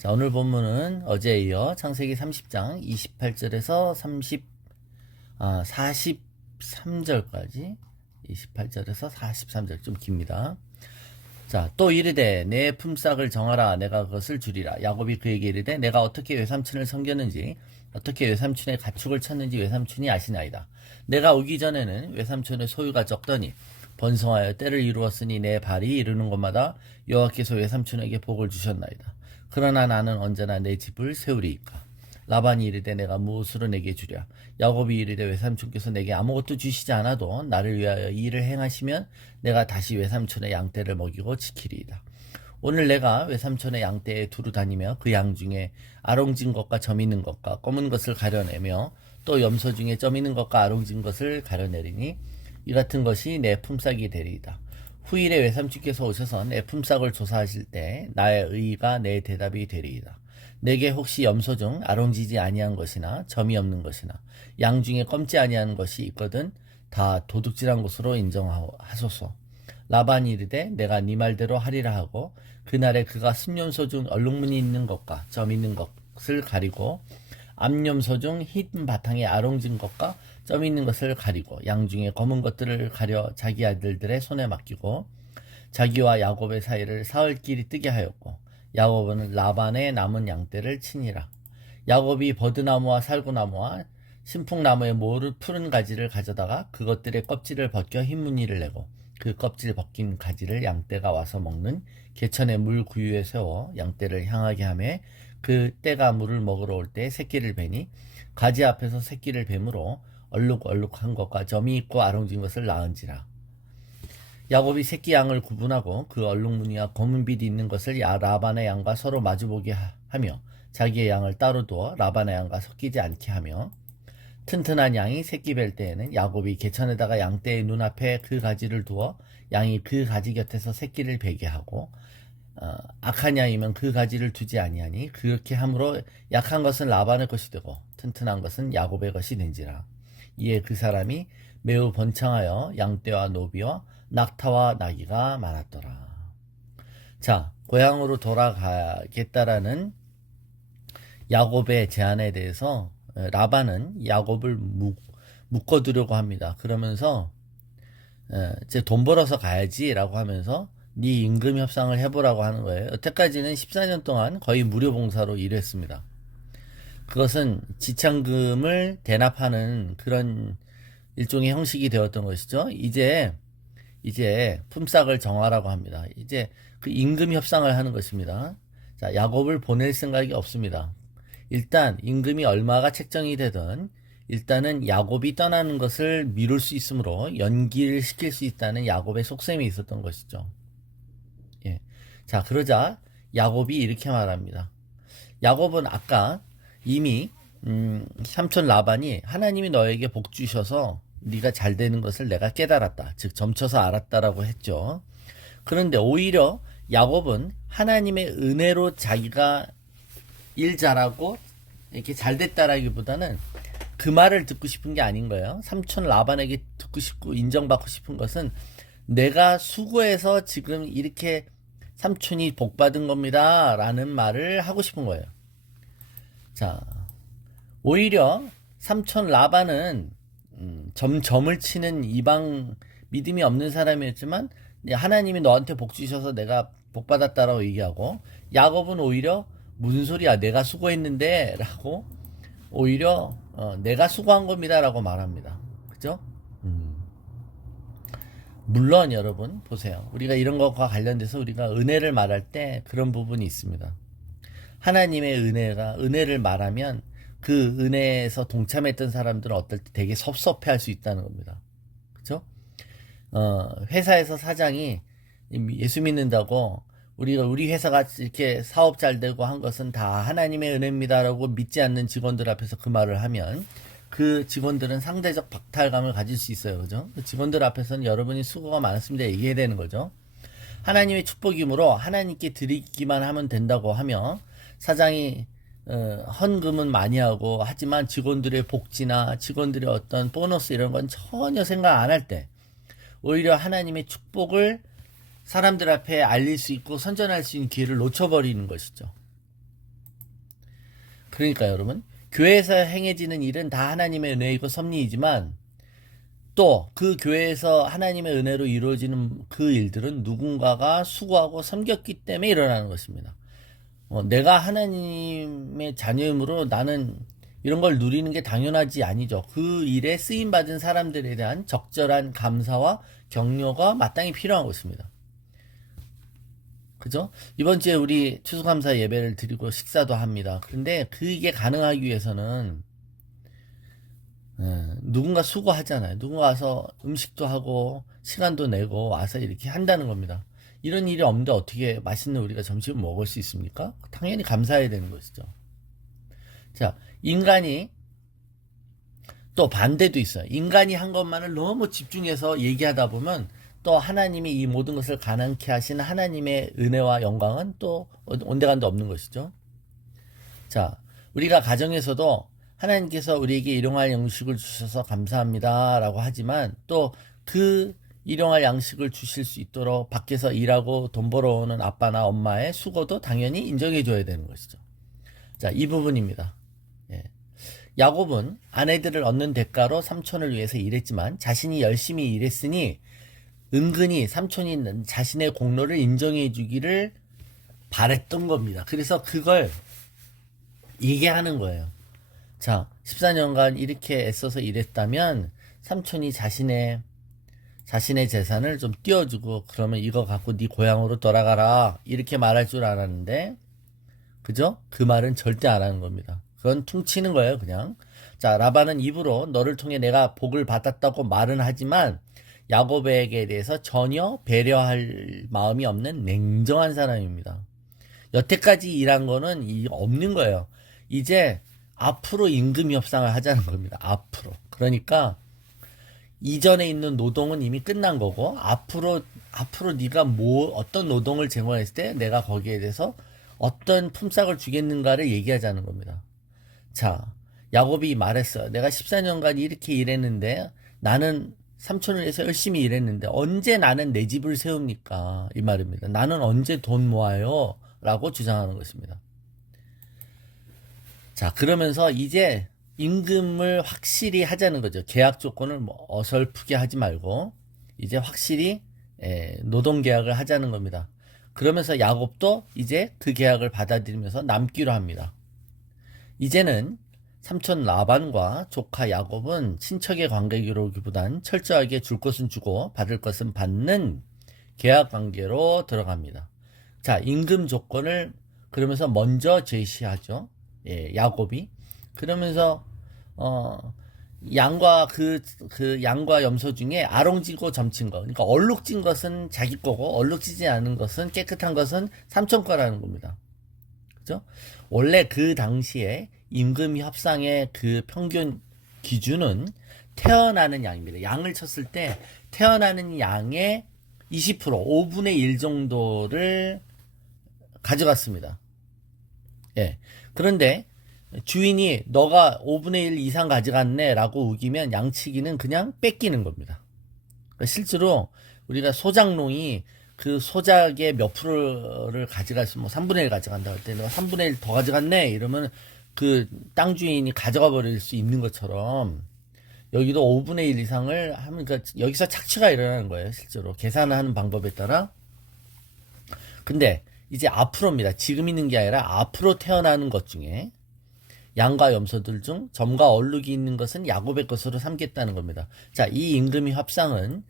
자, 오늘 본문은 어제에 이어 창세기 30장 28절에서 43절까지 28절에서 43절 좀 깁니다. 자, 또 이르되 내 품삯을 정하라. 내가 그것을 주리라. 야곱이 그에게 이르되 내가 어떻게 외삼촌을 섬겼는지 어떻게 외삼촌의 가축을 쳤는지 외삼촌이 아시나이다. 내가 오기 전에는 외삼촌의 소유가 적더니 번성하여 때를 이루었으니 내 발이 이르는 곳마다 여호와께서 외삼촌에게 복을 주셨나이다. 그러나 나는 언제나 내 집을 세우리이까. 라반이 이르되 내가 무엇으로 내게 주랴. 야곱이 이르되 외삼촌께서 내게 아무것도 주시지 않아도 나를 위하여 이 일을 행하시면 내가 다시 외삼촌의 양떼를 먹이고 지키리이다. 오늘 내가 외삼촌의 양떼에 두루 다니며 그 양 중에 아롱진 것과 점 있는 것과 검은 것을 가려내며 또 염소 중에 점 있는 것과 아롱진 것을 가려내리니 이 같은 것이 내 품삯이 되리이다. 후일에 외삼촌께서 오셔서 내 품삯을 조사하실 때 나의 의의가 내 대답이 되리이다. 내게 혹시 염소 중 아롱지지 아니한 것이나 점이 없는 것이나 양 중에 검지 아니한 것이 있거든 다 도둑질한 것으로 인정하소서. 라반이 이르되 내가 네 말대로 하리라 하고 그날에 그가 순염소 중 얼룩무늬 있는 것과 점 있는 것을 가리고 암염소 중 흰 바탕에 아롱진 것과 점 있는 것을 가리고 양 중에 검은 것들을 가려 자기 아들들의 손에 맡기고 자기와 야곱의 사이를 사흘길이 뜨게 하였고 야곱은 라반의 남은 양떼를 치니라. 야곱이 버드나무와 살구나무와 신풍나무의 모를 푸른 가지를 가져다가 그것들의 껍질을 벗겨 흰 무늬를 내고 그 껍질 벗긴 가지를 양떼가 와서 먹는 개천의 물 구유에 세워 양떼를 향하게 하매 그 떼가 물을 먹으러 올 때 새끼를 베니 가지 앞에서 새끼를 뱀으로 얼룩얼룩한 것과 점이 있고 아롱진 것을 낳은지라. 야곱이 새끼 양을 구분하고 그 얼룩무늬와 검은 빛이 있는 것을 라반의 양과 서로 마주보게 하며 자기의 양을 따로 두어 라반의 양과 섞이지 않게 하며 튼튼한 양이 새끼 뵐 때에는 야곱이 개천에다가 양떼의 눈앞에 그 가지를 두어 양이 그 가지 곁에서 새끼를 베게 하고 악한 양이면 그 가지를 두지 아니하니 그렇게 함으로 약한 것은 라반의 것이 되고 튼튼한 것은 야곱의 것이 된지라. 이에 그 사람이 매우 번창하여 양떼와 노비와 낙타와 나귀가 많았더라. 자, 고향으로 돌아가겠다라는 야곱의 제안에 대해서 라반은 야곱을 묶어두려고 합니다. 그러면서 이제 돈 벌어서 가야지라고 하면서 네 임금 협상을 해보라고 하는 거예요. 여태까지는 14년 동안 거의 무료 봉사로 일했습니다. 그것은 지참금을 대납하는 그런 일종의 형식이 되었던 것이죠. 이제 품삯을 정하라고 합니다. 이제 그 임금 협상을 하는 것입니다. 자, 야곱을 보낼 생각이 없습니다. 일단 임금이 얼마가 책정이 되든 일단은 야곱이 떠나는 것을 미룰 수 있으므로 연기를 시킬 수 있다는 야곱의 속셈이 있었던 것이죠. 예. 자, 그러자 야곱이 이렇게 말합니다. 야곱은 아까 이미 삼촌 라반이 하나님이 너에게 복 주셔서 네가 잘 되는 것을 내가 깨달았다. 즉 점쳐서 알았다라고 했죠. 그런데 오히려 야곱은 하나님의 은혜로 자기가 일 잘하고 이렇게 잘 됐다라기보다는 그 말을 듣고 싶은 게 아닌 거예요. 삼촌 라반에게 듣고 싶고 인정받고 싶은 것은 내가 수고해서 지금 이렇게 삼촌이 복 받은 겁니다 라는 말을 하고 싶은 거예요. 자, 오히려 삼촌 라반은 점을 치는 이방 믿음이 없는 사람이었지만 하나님이 너한테 복 주셔서 내가 복 받았다라고 얘기하고 야곱은 오히려 무슨 소리야 내가 수고했는데 라고 오히려 내가 수고한 겁니다 라고 말합니다. 그죠? 물론 여러분 보세요. 우리가 이런 것과 관련돼서 우리가 은혜를 말할 때 그런 부분이 있습니다. 하나님의 은혜를 말하면 그 은혜에서 동참했던 사람들은 어떨 때 되게 섭섭해 할 수 있다는 겁니다. 그죠? 회사에서 사장이 예수 믿는다고 우리 회사가 이렇게 사업 잘 되고 한 것은 다 하나님의 은혜입니다라고 믿지 않는 직원들 앞에서 그 말을 하면 그 직원들은 상대적 박탈감을 가질 수 있어요. 그죠? 그 직원들 앞에서는 여러분이 수고가 많았습니다. 얘기해야 되는 거죠. 하나님의 축복이므로 하나님께 드리기만 하면 된다고 하며 사장이 헌금은 많이 하고 하지만 직원들의 복지나 직원들의 어떤 보너스 이런 건 전혀 생각 안 할 때 오히려 하나님의 축복을 사람들 앞에 알릴 수 있고 선전할 수 있는 기회를 놓쳐버리는 것이죠. 그러니까 여러분, 교회에서 행해지는 일은 다 하나님의 은혜이고 섭리이지만 또 그 교회에서 하나님의 은혜로 이루어지는 그 일들은 누군가가 수고하고 섬겼기 때문에 일어나는 것입니다. 내가 하나님의 자녀이므로 나는 이런 걸 누리는 게 당연하지 아니죠. 그 일에 쓰임받은 사람들에 대한 적절한 감사와 격려가 마땅히 필요한 것입니다. 그죠? 이번 주에 우리 추수감사 예배를 드리고 식사도 합니다. 그런데 그게 가능하기 위해서는 누군가 수고하잖아요. 누군가 와서 음식도 하고 시간도 내고 와서 이렇게 한다는 겁니다. 이런 일이 없는데 어떻게 맛있는 우리가 점심을 먹을 수 있습니까? 당연히 감사해야 되는 것이죠. 자, 인간이 또 반대도 있어요. 인간이 한 것만을 너무 집중해서 얘기하다 보면 또 하나님이 이 모든 것을 가능케 하신 하나님의 은혜와 영광은 또 온데간데 없는 것이죠. 자, 우리가 가정에서도 하나님께서 우리에게 일용할 양식을 주셔서 감사합니다 라고 하지만 또 그 일용할 양식을 주실 수 있도록 밖에서 일하고 돈 벌어오는 아빠나 엄마의 수고도 당연히 인정해 줘야 되는 것이죠. 자, 이 부분입니다. 예. 야곱은 아내들을 얻는 대가로 삼촌을 위해서 일했지만 자신이 열심히 일했으니 은근히 삼촌이 자신의 공로를 인정해 주기를 바랬던 겁니다. 그래서 그걸 얘기하는 거예요. 자, 14년간 이렇게 애써서 일했다면 삼촌이 자신의 재산을 좀 띄워주고 그러면 이거 갖고 네 고향으로 돌아가라 이렇게 말할 줄 알았는데 그죠? 그 말은 절대 안 하는 겁니다. 그건 퉁치는 거예요, 그냥. 자, 라반은 입으로 너를 통해 내가 복을 받았다고 말은 하지만 야곱에게 대해서 전혀 배려할 마음이 없는 냉정한 사람입니다. 여태까지 일한 거는 없는 거예요. 이제 앞으로 임금 협상을 하자는 겁니다. 앞으로. 그러니까 이전에 있는 노동은 이미 끝난 거고 앞으로 네가 어떤 노동을 제공했을 때 내가 거기에 대해서 어떤 품삯을 주겠는가를 얘기하자는 겁니다. 자, 야곱이 말했어요. 내가 14년간 이렇게 일했는데 나는 삼촌을 위해서 열심히 일했는데 언제 나는 내 집을 세웁니까? 이 말입니다. 나는 언제 돈 모아요? 라고 주장하는 것입니다. 자, 그러면서 이제 임금을 확실히 하자는 거죠. 계약 조건을 뭐 어설프게 하지 말고 이제 확실히 노동계약을 하자는 겁니다. 그러면서 야곱도 이제 그 계약을 받아들이면서 남기로 합니다. 이제는 삼촌 라반과 조카 야곱은 친척의 관계로기보단 철저하게 줄 것은 주고 받을 것은 받는 계약 관계로 들어갑니다. 자, 임금 조건을 그러면서 먼저 제시하죠. 야곱이. 그러면서 양과 양과 염소 중에 아롱지고 점친 거, 그러니까 얼룩진 것은 자기 거고 얼룩지지 않은 것은 깨끗한 것은 삼촌 거라는 겁니다. 그죠? 원래 그 당시에 임금 협상의 그 평균 기준은 태어나는 양입니다. 양을 쳤을 때 태어나는 양의 20%, 5분의 1 정도를 가져갔습니다. 예. 그런데 주인이 너가 5분의 1 이상 가져갔네 라고 우기면 양치기는 그냥 뺏기는 겁니다. 그러니까 실제로 우리가 소작농이 그 소작의 몇 프로를 가져갔으면 뭐 3분의 1 가져간다 할 때 내가 3분의 1 더 가져갔네 이러면 그 땅 주인이 가져가 버릴 수 있는 것처럼 여기도 5분의 1 이상을 하면 그러니까 여기서 착취가 일어나는 거예요. 실제로 계산하는 방법에 따라. 근데 이제 앞으로입니다. 지금 있는 게 아니라 앞으로 태어나는 것 중에 양과 염소들 중 점과 얼룩이 있는 것은 야곱의 것으로 삼겠다는 겁니다. 자, 이 임금의 협상은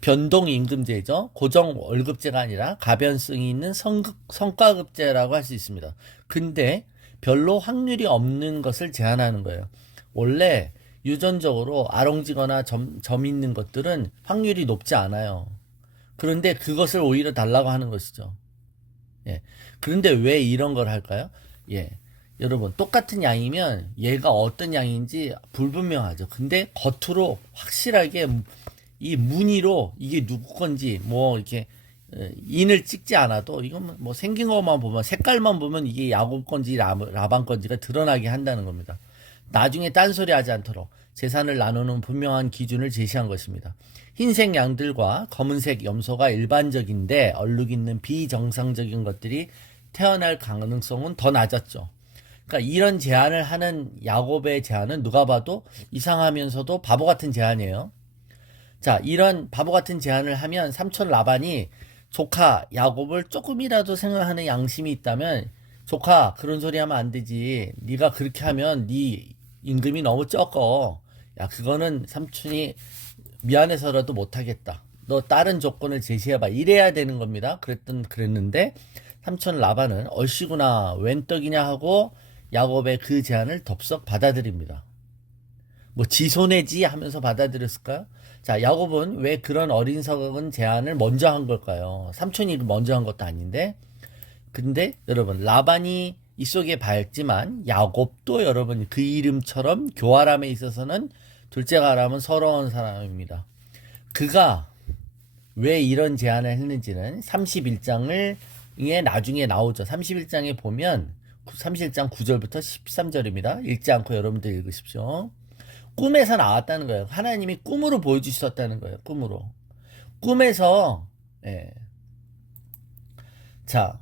변동 임금제죠. 고정 월급제가 아니라 가변성이 있는 성과급제라고 할 수 있습니다. 근데 별로 확률이 없는 것을 제한하는 거예요. 원래 유전적으로 아롱지거나 점 있는 것들은 확률이 높지 않아요. 그런데 그것을 오히려 달라고 하는 것이죠. 예. 그런데 왜 이런 걸 할까요? 예. 여러분, 똑같은 양이면 얘가 어떤 양인지 불분명하죠. 근데 겉으로 확실하게 이 무늬로 이게 누구 건지 뭐 이렇게 인을 찍지 않아도 이건 뭐 생긴 것만 보면 색깔만 보면 이게 야곱 건지 라반 건지가 드러나게 한다는 겁니다. 나중에 딴소리 하지 않도록 재산을 나누는 분명한 기준을 제시한 것입니다. 흰색 양들과 검은색 염소가 일반적인데 얼룩 있는 비정상적인 것들이 태어날 가능성은 더 낮았죠. 그러니까 이런 제안을 하는 야곱의 제안은 누가 봐도 이상하면서도 바보 같은 제안이에요. 자, 이런 바보 같은 제안을 하면 삼촌 라반이 조카 야곱을 조금이라도 생각하는 양심이 있다면, 조카 그런 소리 하면 안 되지. 네가 그렇게 하면 네 임금이 너무 적어. 야, 그거는 삼촌이 미안해서라도 못하겠다. 너 다른 조건을 제시해봐. 이래야 되는 겁니다. 그랬는데 삼촌 라반은 얼씨구나 웬 떡이냐 하고 야곱의 그 제안을 덥석 받아들입니다. 뭐 지손해지 하면서 받아들였을까요? 자, 야곱은 왜 그런 어리석은 제안을 먼저 한 걸까요? 삼촌이 먼저 한 것도 아닌데. 근데 여러분, 라반이 이 속에 밝지만 야곱도 여러분 그 이름처럼 교활함에 있어서는 둘째가 라면 서러운 사람입니다. 그가 왜 이런 제안을 했는지는 31장을 에 나중에 나오죠. 31장에 보면 31장 9절부터 13절입니다. 읽지 않고 여러분들 읽으십시오. 꿈에서 나왔다는 거예요. 하나님이 꿈으로 보여주셨다는 거예요. 꿈에서 예. 자,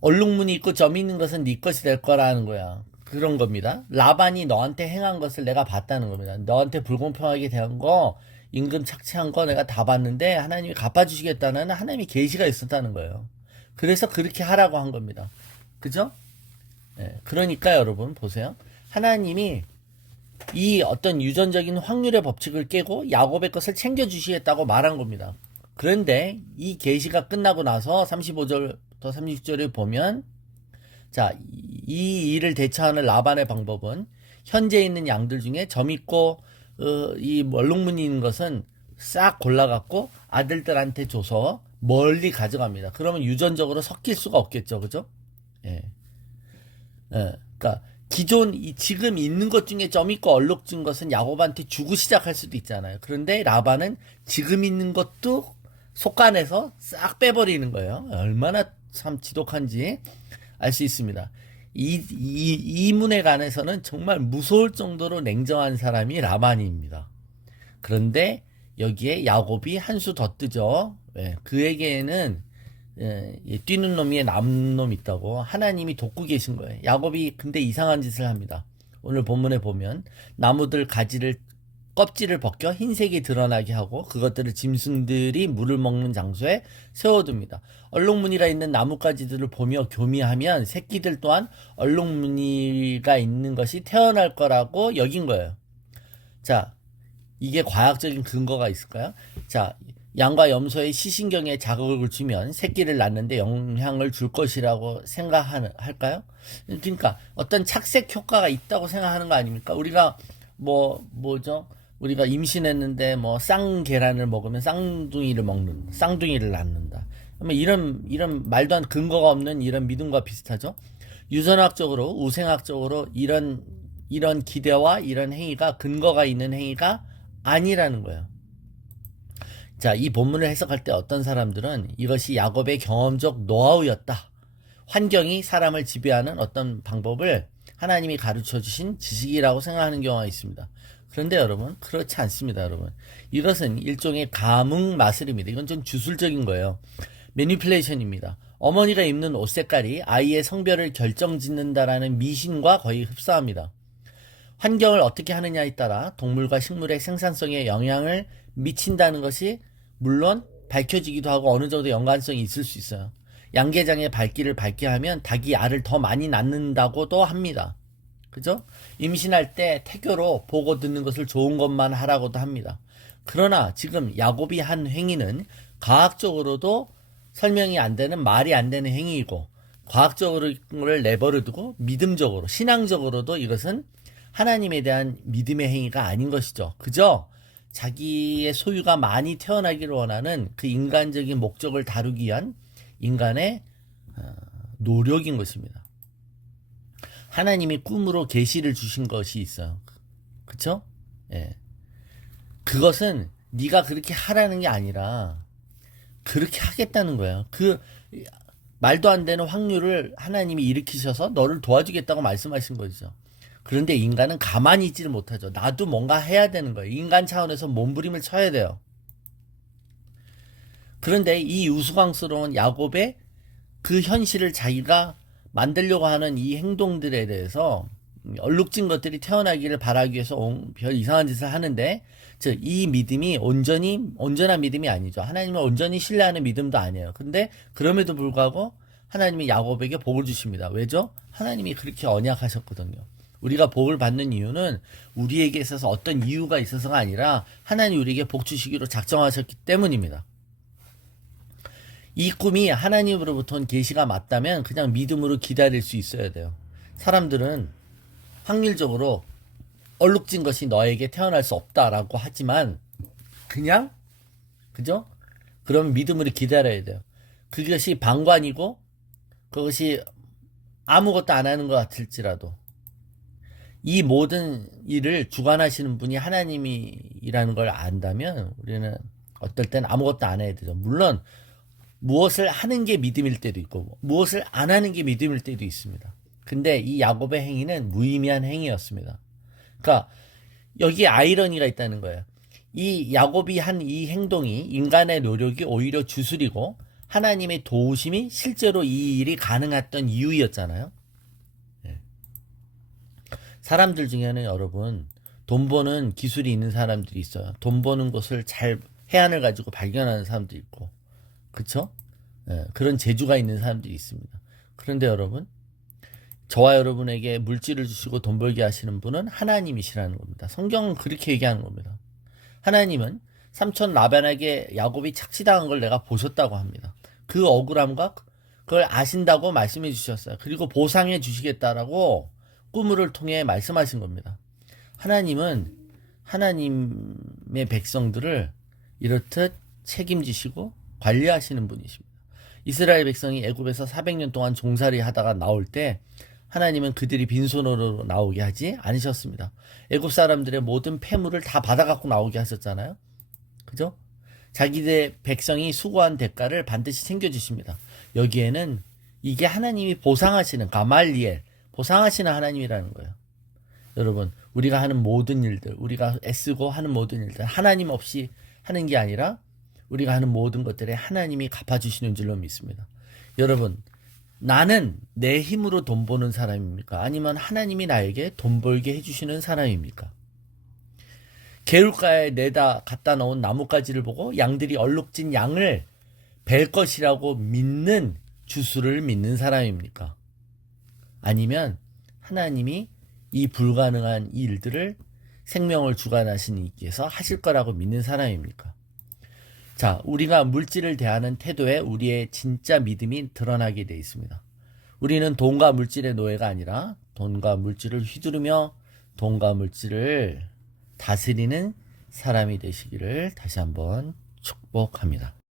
얼룩무늬 있고 점이 있는 것은 네 것이 될 거라는 거야. 그런 겁니다. 라반이 너한테 행한 것을 내가 봤다는 겁니다. 너한테 불공평하게 대한 거, 임금 착취한 거 내가 다 봤는데 하나님이 갚아주시겠다는 하나님의 계시가 있었다는 거예요. 그래서 그렇게 하라고 한 겁니다. 그죠? 예, 그러니까 여러분 보세요. 하나님이 이 어떤 유전적인 확률의 법칙을 깨고 야곱의 것을 챙겨주시겠다고 말한 겁니다. 그런데 이 계시가 끝나고 나서 35절부터 36절을 보면, 자, 이 일을 대처하는 라반의 방법은 현재 있는 양들 중에 점 있고 이 얼룩무늬 있는 것은 싹 골라갖고 아들들한테 줘서 멀리 가져갑니다. 그러면 유전적으로 섞일 수가 없겠죠, 그죠? 예. 그러니까 기존 지금 있는 것 중에 점 있고 얼룩진 것은 야곱한테 주고 시작할 수도 있잖아요. 그런데 라반은 지금 있는 것도 속간에서 싹 빼버리는 거예요. 얼마나 참 지독한지 알 수 있습니다. 이 문에 관해서는 정말 무서울 정도로 냉정한 사람이 라반입니다. 그런데 여기에 야곱이 한 수 더 뜨죠. 예, 그에게는 뛰는 놈이 남는 놈 있다고 하나님이 돕고 계신 거예요. 야곱이 근데 이상한 짓을 합니다. 오늘 본문에 보면 나무들 가지를 껍질을 벗겨 흰색이 드러나게 하고 그것들을 짐승들이 물을 먹는 장소에 세워둡니다. 얼룩무늬가 있는 나뭇가지들을 보며 교미하면 새끼들 또한 얼룩무늬가 있는 것이 태어날 거라고 여긴 거예요. 자, 이게 과학적인 근거가 있을까요? 자, 양과 염소의 시신경에 자극을 주면 새끼를 낳는데 영향을 줄 것이라고 생각할까요? 그러니까 어떤 착색 효과가 있다고 생각하는 거 아닙니까? 우리가 뭐죠? 우리가 임신했는데 쌍계란을 먹으면 쌍둥이를 낳는다. 이런 말도 안 근거가 없는 이런 믿음과 비슷하죠? 유전학적으로, 우생학적으로 이런 기대와 이런 행위가 근거가 있는 행위가 아니라는 거예요. 자, 이 본문을 해석할 때 어떤 사람들은 이것이 야곱의 경험적 노하우였다. 환경이 사람을 지배하는 어떤 방법을 하나님이 가르쳐 주신 지식이라고 생각하는 경우가 있습니다. 그런데 여러분, 그렇지 않습니다, 여러분. 이것은 일종의 감흥 마술입니다. 이건 좀 주술적인 거예요. 매니플레이션입니다. 어머니가 입는 옷 색깔이 아이의 성별을 결정짓는다라는 미신과 거의 흡사합니다. 환경을 어떻게 하느냐에 따라 동물과 식물의 생산성에 영향을 미친다는 것이 물론 밝혀지기도 하고 어느 정도 연관성이 있을 수 있어요. 양계장의 발길을 밝게 하면 닭이 알을 더 많이 낳는다고도 합니다. 그죠? 임신할 때 태교로 보고 듣는 것을 좋은 것만 하라고도 합니다. 그러나 지금 야곱이 한 행위는 과학적으로도 설명이 안 되는, 말이 안 되는 행위이고, 과학적으로를 내버려두고 믿음적으로, 신앙적으로도 이것은 하나님에 대한 믿음의 행위가 아닌 것이죠. 그죠? 자기의 소유가 많이 태어나기를 원하는 그 인간적인 목적을 다루기 위한 인간의 노력인 것입니다. 하나님이 꿈으로 계시를 주신 것이 있어요. 그쵸? 예. 그것은 네가 그렇게 하라는 게 아니라 그렇게 하겠다는 거예요. 그 말도 안 되는 확률을 하나님이 일으키셔서 너를 도와주겠다고 말씀하신 거죠. 그런데 인간은 가만히 있지를 못하죠. 나도 뭔가 해야 되는 거예요. 인간 차원에서 몸부림을 쳐야 돼요. 그런데 이 우스꽝스러운 야곱의 그 현실을 자기가 만들려고 하는 이 행동들에 대해서 얼룩진 것들이 태어나기를 바라기 위해서 별 이상한 짓을 하는데, 즉, 이 믿음이 온전한 믿음이 아니죠. 하나님을 온전히 신뢰하는 믿음도 아니에요. 근데 그럼에도 불구하고 하나님이 야곱에게 복을 주십니다. 왜죠? 하나님이 그렇게 언약하셨거든요. 우리가 복을 받는 이유는 우리에게 있어서 어떤 이유가 있어서가 아니라 하나님이 우리에게 복 주시기로 작정하셨기 때문입니다. 이 꿈이 하나님으로부터 온 계시가 맞다면 그냥 믿음으로 기다릴 수 있어야 돼요. 사람들은 확률적으로 얼룩진 것이 너에게 태어날 수 없다라고 하지만 그냥 그죠? 그럼 믿음으로 기다려야 돼요. 그것이 방관이고 그것이 아무것도 안 하는 것 같을지라도 이 모든 일을 주관하시는 분이 하나님이라는 걸 안다면 우리는 어떨 땐 아무것도 안 해야 되죠. 물론 무엇을 하는 게 믿음일 때도 있고 무엇을 안 하는 게 믿음일 때도 있습니다. 근데 이 야곱의 행위는 무의미한 행위였습니다. 그러니까 여기에 아이러니가 있다는 거예요. 이 야곱이 한 이 행동이 인간의 노력이 오히려 주술이고 하나님의 도우심이 실제로 이 일이 가능했던 이유였잖아요. 사람들 중에는 여러분 돈 버는 기술이 있는 사람들이 있어요. 돈 버는 것을 잘 해안을 가지고 발견하는 사람도 있고 그쵸? 그런 재주가 있는 사람들이 있습니다. 그런데 여러분 저와 여러분에게 물질을 주시고 돈 벌게 하시는 분은 하나님이시라는 겁니다. 성경은 그렇게 얘기하는 겁니다. 하나님은 삼촌 라반에게 야곱이 착취당한 걸 내가 보셨다고 합니다. 그 억울함과 그걸 아신다고 말씀해 주셨어요. 그리고 보상해 주시겠다라고 꿈을 통해 말씀하신 겁니다. 하나님은 하나님의 백성들을 이렇듯 책임지시고 관리하시는 분이십니다. 이스라엘 백성이 애굽에서 400년 동안 종살이 하다가 나올 때 하나님은 그들이 빈손으로 나오게 하지 않으셨습니다. 애굽 사람들의 모든 폐물을 다 받아갖고 나오게 하셨잖아요. 그죠? 자기들 백성이 수고한 대가를 반드시 챙겨주십니다. 여기에는 이게 하나님이 보상하시는 가말리엘, 보상하시는 하나님이라는 거예요. 여러분, 우리가 하는 모든 일들, 우리가 애쓰고 하는 모든 일들, 하나님 없이 하는 게 아니라 우리가 하는 모든 것들에 하나님이 갚아주시는 줄로 믿습니다. 여러분, 나는 내 힘으로 돈 버는 사람입니까? 아니면 하나님이 나에게 돈 벌게 해주시는 사람입니까? 개울가에 내다 갖다 놓은 나뭇가지를 보고 양들이 얼룩진 양을 벨 것이라고 믿는 주술을 믿는 사람입니까? 아니면 하나님이 이 불가능한 일들을 생명을 주관하신 이께서 하실 거라고 믿는 사람입니까? 자, 우리가 물질을 대하는 태도에 우리의 진짜 믿음이 드러나게 되어 있습니다. 우리는 돈과 물질의 노예가 아니라 돈과 물질을 휘두르며 돈과 물질을 다스리는 사람이 되시기를 다시 한번 축복합니다.